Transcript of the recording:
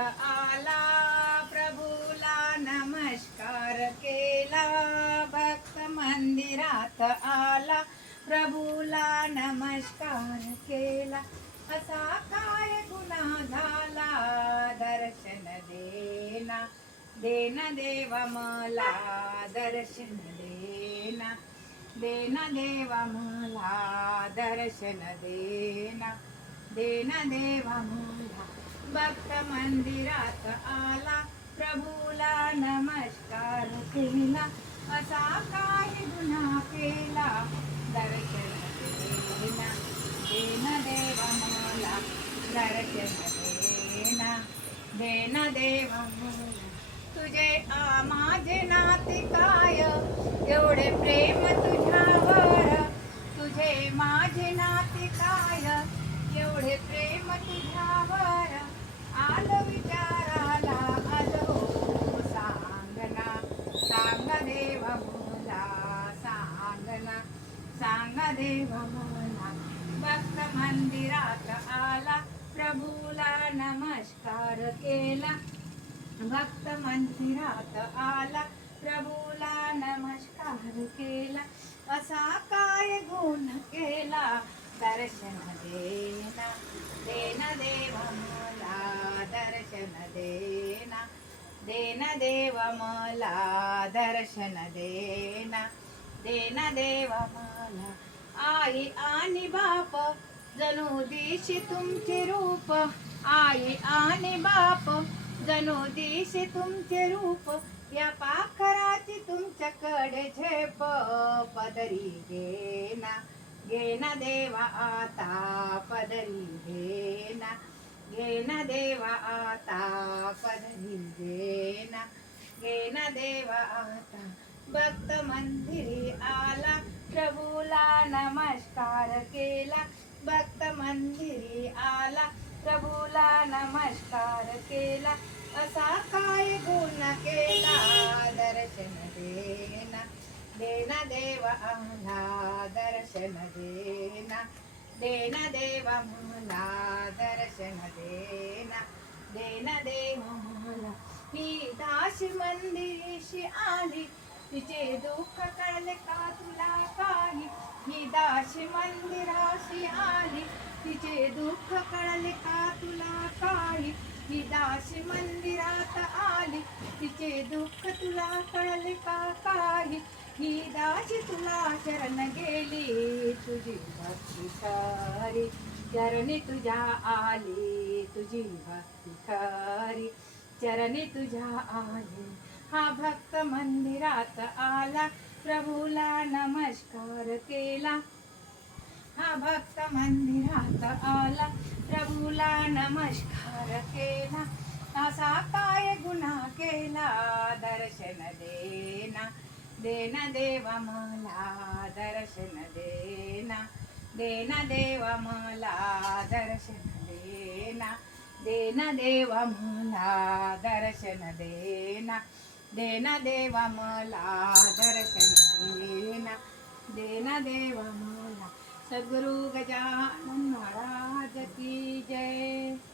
आला, प्रभूला नमस्कार केला. भक्त मंदिरात आला, प्रभूला नमस्कार केला. असा काय गुन्हा झाला, दर्शन देना. देना देवा मला दर्शन देना. देना देवा मला दर्शन देना. देना देवा मला. भक्त मंदिरात आला, प्रभूला नमस्कार केला. असा काय गुन्हा केला, दर्शन देना. देना देवा मला दर्शन देना. देना देवा मला. तुझे माझे नाते काय, एवढे प्रेम तुझ्यावर. तुझे माझे नाते काय, एवढे प्रेम तुझ्यावर. आलं विचाराला आलो, सांगना. सांग देवा मला सांगना. सांग देवा मला. भक्त मंदिरात आला, प्रभूला नमस्कार केला. भक्त मंदिरात आला, प्रभूला नमस्कार केला. असा काय गुन्हा केला, दर्शन देना. देना देवा मला दर्शन देना. देना देवा मला दर्शन देना. देना देवा मला. आई आणि बाप जणू दिशी तुमचे रूप. आई आणि बाप जणू दिशी तुमचे रूप. या पाखराची तुमच्याकडे झेप, पदरी घेना. घेना देवा आता पदरी घेना. घेना देवा आता पदरी घेना. घेना देवा आता. भक्त मंदिरी आला, प्रभूला नमस्कार केला. भक्त मंदिरी आला, प्रभूला नमस्कार केला. असा काय गुन्हा केला, दर्शन देना. देना देवा आला दर्शन देना. देना देवा मला दर्शन देना. देना देवा मला. ही दासी मंदिरीशी आली, तिचे दुःख कळले का तुला काही. ही दासी मंदिराशी आली, तिचे दुःख कळले का तुला काही. ही दासी मंदिरात आली, तिचे दुःख तुला कळले का काही. ही दासी तुला शरण गेली, तुझी भक्ती खरी. चरणी तुझ्या आली, तुझी भक्ती खरी. चरणी तुझ्या आली. हा भक्त मंदिरात आला, प्रभूला नमस्कार केला. हा भक्त मंदिरात आला, प्रभूला नमस्कार केला. असा काय गुन्हा केला, दर्शन देना. देना देवा मला दर्शन देना. देना देवा मला दर्शन देना. देना देवा मला दर्शन देना. देना देवा मला दर्शन देना. देना देवा मला. सद्गुरु गजानन महाराज की जय.